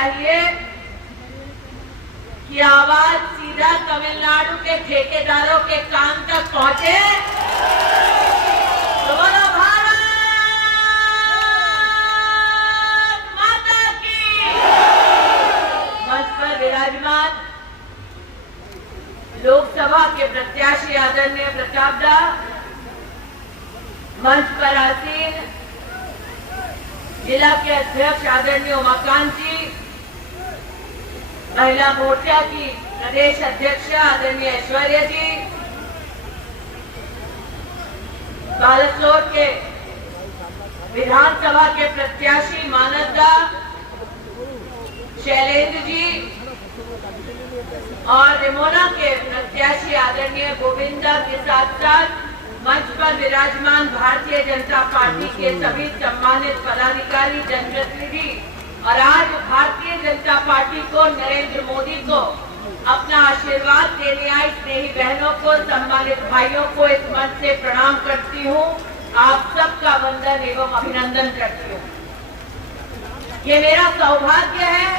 चाहिए कि आवाज सीधा तमिलनाडु के ठेकेदारों के कान तक पहुंचे। बोलो भारत माता की। मंच पर विराजमान लोकसभा के प्रत्याशी आदरणीय प्रताप दा, मंच पर आसीन जिला के अध्यक्ष आदरणीय उमाकांत जी, महिला मोर्चा की प्रदेश अध्यक्ष आदरणीय ऐश्वर्या जी, बालासोर के विधानसभा के प्रत्याशी मानस दा, शैलेंद्र जी और रिमोना के प्रत्याशी आदरणीय गोविंदा के साथ साथ मंच पर विराजमान भारतीय जनता पार्टी के सभी सम्मानित पदाधिकारी, जनप्रतिनिधि और आज भारतीय जनता पार्टी को, नरेंद्र मोदी को अपना आशीर्वाद देने आई स्नेही बहनों को, सम्मानित भाइयों को इस मंच से प्रणाम करती हूँ। आप सबका वंदन एवं अभिनंदन करती हूँ। ये मेरा सौभाग्य है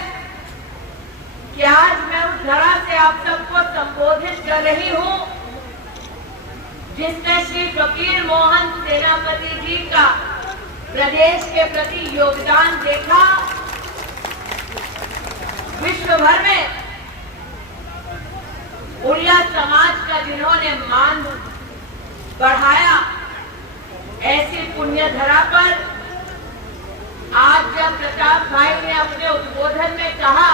कि आज मैं उस धरा से आप सबको संबोधित कर रही हूँ जिसने श्री फकीर मोहन सेनापति जी का प्रदेश के प्रति योगदान देखा। विश्व भर में उड़िया समाज का जिन्होंने मान बढ़ाया, ऐसी पुण्य धरा पर आज जब प्रताप भाई ने अपने उद्बोधन में कहा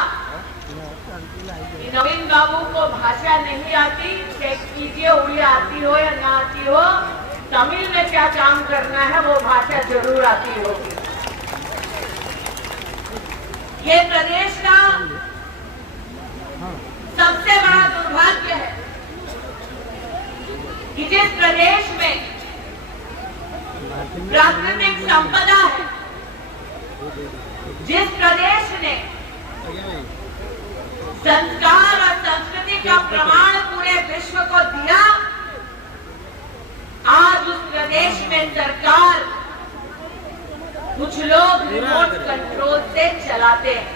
कि नवीन बाबू को भाषा नहीं आती, चेक कीजिए उड़िया आती हो या ना आती हो, तमिल में क्या काम करना है वो भाषा जरूर आती होगी। ये प्रदेश का सबसे बड़ा दुर्भाग्य है कि जिस प्रदेश में प्राकृतिक संपदा है, जिस प्रदेश ने संस्कार और संस्कृति का प्रमाण पूरे विश्व को दिया, आज उस प्रदेश में सरकार कुछ लोग रिमोट कंट्रोल से चलाते हैं।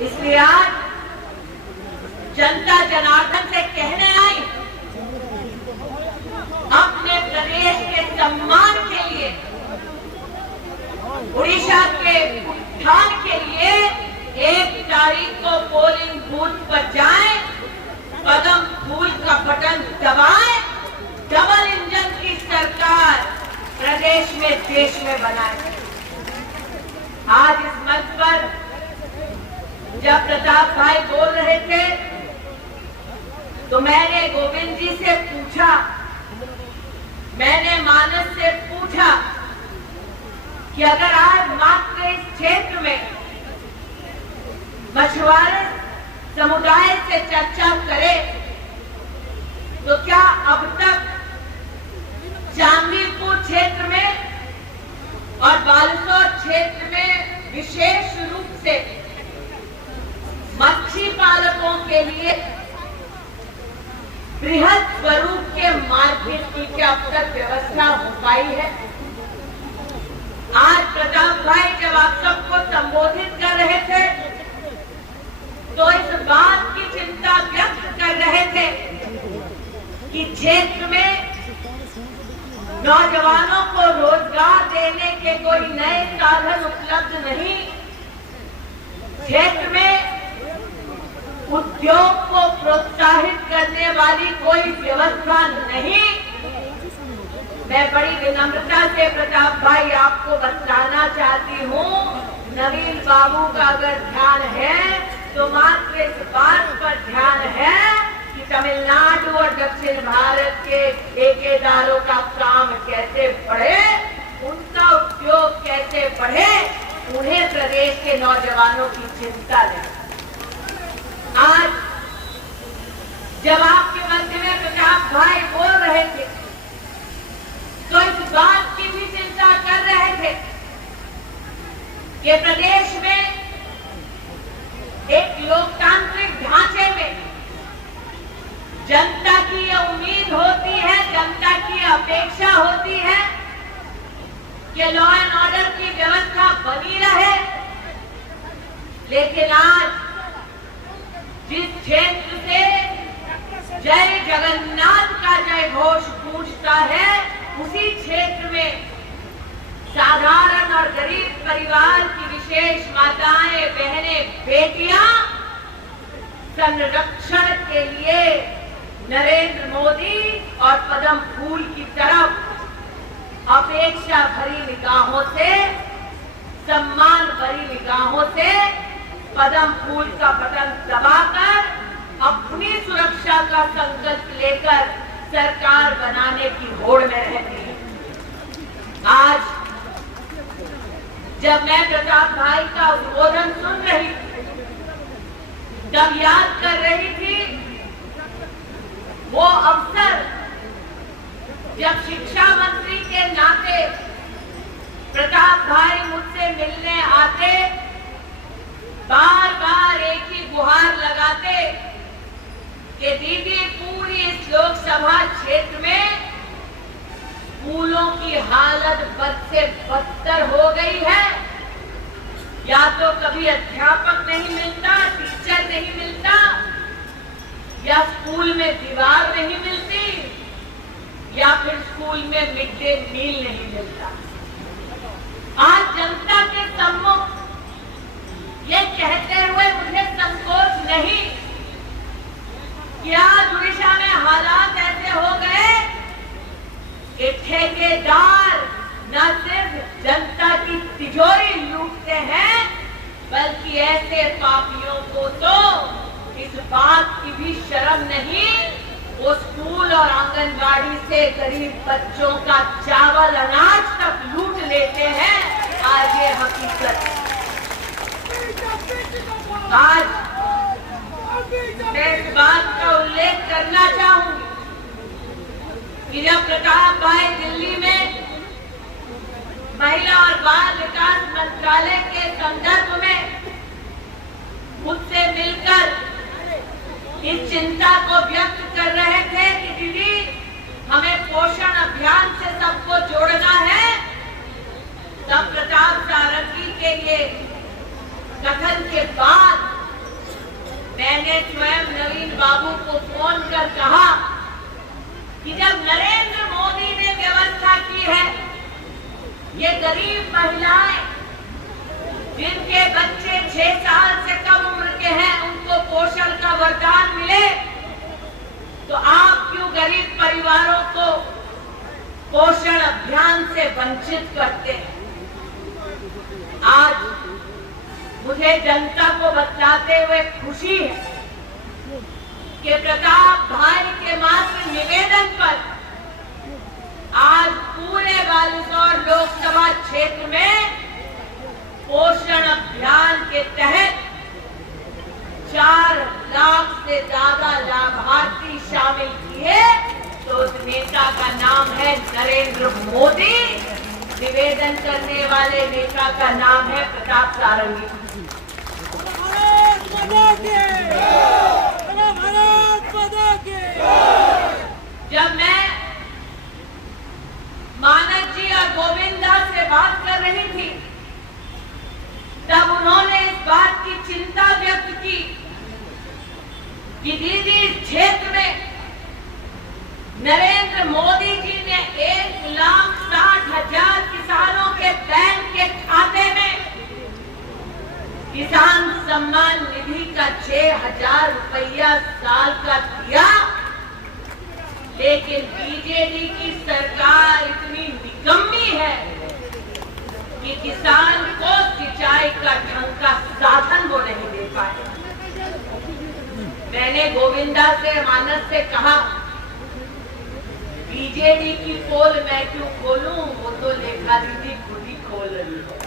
इसलिए आज जनता जनार्दन से कहने आई, अपने प्रदेश के सम्मान के लिए, उड़ीसा के उत्थान के लिए 1 तारीख को पोलिंग बूथ पर जाएं, पद्म फूल का बटन दबाएं, डबल इंजन की सरकार प्रदेश में, देश में बनाएं। आज इस मंच पर जब प्रताप भाई बोल रहे थे तो मैंने गोविंद जी से पूछा, मैंने मानस से पूछा कि अगर आज मात्र इस क्षेत्र में मछुआरे समुदाय से चर्चा करे तो क्या अब तक चांदीपुर क्षेत्र में और बालासोर क्षेत्र में विशेष रूप से मच्छी पालकों के लिए बृहद स्वरूप के मार्केट की क्या अब तक व्यवस्था हो पाई है? आज प्रताप भाई जब आप सबको संबोधित कर रहे थे तो इस बात की चिंता व्यक्त कर रहे थे कि क्षेत्र में नौजवानों को रोजगार देने के कोई नए साधन उपलब्ध नहीं, क्षेत्र में उद्योग को प्रोत्साहित करने वाली कोई व्यवस्था नहीं। मैं बड़ी विनम्रता से प्रताप भाई आपको बताना चाहती हूँ, नवीन बाबू का अगर ध्यान है तो मात्र इस बात पर ध्यान है कि तमिलनाडु और दक्षिण भारत के ठेकेदारों का काम कैसे बढ़े, उनका उद्योग कैसे बढ़े, उन्हें प्रदेश के नौजवानों की चिंता है। आज जब आपके मध्य में प्रताप भाई बोल रहे थे तो इस बात की भी चिंता कर रहे थे कि प्रदेश में एक लोकतांत्रिक ढांचे में जनता की यह उम्मीद होती है, जनता की अपेक्षा होती है कि लॉ एंड ऑर्डर की व्यवस्था बनी रहे, लेकिन आज जिस क्षेत्र से जय जगन्नाथ का जय घोष गूंजता है, उसी क्षेत्र में साधारण और गरीब परिवार की विशेष माताएं, बहनें, बेटियां संरक्षण के लिए नरेंद्र मोदी और पद्म फूल की तरफ अपेक्षा भरी निगाहों से, सम्मान भरी निगाहों से पद्म फूल का बटन दबाकर अपनी सुरक्षा का संकल्प लेकर सरकार बनाने की होड़ में रहती है। आज जब मैं प्रताप भाई का उद्बोधन सुन रही थी, तब याद कर रही थी वो अवसर जब शिक्षा मंत्री के नाते प्रताप भाई मुझसे मिलने आते, बार बार एक ही गुहार लगाते कि दीदी पूरी इस लोकसभा क्षेत्र में स्कूलों की हालत बद से बदतर हो गई है। या तो कभी अध्यापक नहीं मिलता, टीचर नहीं मिलता, या स्कूल में दीवार नहीं मिलती, या फिर स्कूल में मिड डे मील नहीं मिलता। आज जनता के सम्मुख ये कहते हुए मुझे संकोच नहीं कि आज उड़ीसा में हालात ऐसे हो गए कि ठेकेदार न सिर्फ जनता की तिजोरी लूटते हैं, बल्कि ऐसे पापियों को तो इस बात की भी शर्म नहीं, वो स्कूल और आंगनबाड़ी से गरीब बच्चों का चावल अनाज तक लूट लेते हैं। आज ये हकीकत है। आज मैं इस बात का उल्लेख करना चाहूंगी कि जब प्रताप भाई दिल्ली में महिला और बाल विकास मंत्रालय के संदर्भ में मुझसे मिलकर इस चिंता को व्यक्त कर रहे थे कि दीदी हमें पोषण अभियान से सबको जोड़ना है, तब प्रताप सारंगी के ये कथन के बाद मैंने स्वयं नवीन बाबू को फोन कर कहा कि जब नरेंद्र मोदी ने व्यवस्था की है, ये गरीब महिलाएं जिनके बच्चे 6 साल से कम उम्र के हैं, उनको पोषण का वरदान मिले, तो आप क्यों गरीब परिवारों को पोषण अभियान से वंचित करते हैं? आज मुझे जनता को बतलाते हुए खुशी है कि प्रताप भाई के मात्र निवेदन पर आज पूरे बालेश्वर लोकसभा क्षेत्र में पोषण अभियान के तहत 4 लाख से ज्यादा लाभार्थी शामिल किए। तो उस नेता का नाम है नरेंद्र मोदी, निवेदन करने वाले नेता का नाम है प्रताप सारंगी। जब मैं मानक जी और गोविंदा से बात कर रही थी, तब उन्होंने इस बात की चिंता व्यक्त की कि दीदी इस क्षेत्र में नरेंद्र मोदी जी ने 1,60,000 किसानों के बैंक के खाते में किसान सम्मान निधि का 6,000 रुपया साल का दिया, लेकिन बीजेडी की सरकार इतनी निकम्मी है कि किसान को सिंचाई का ढंग का साधन वो नहीं दे पाए। मैंने गोविंदा से, मानस से कहा, बीजेडी की पोल मैं क्यों खोलूं, वो तो लेखा दीदी खुद ही खोल रही है।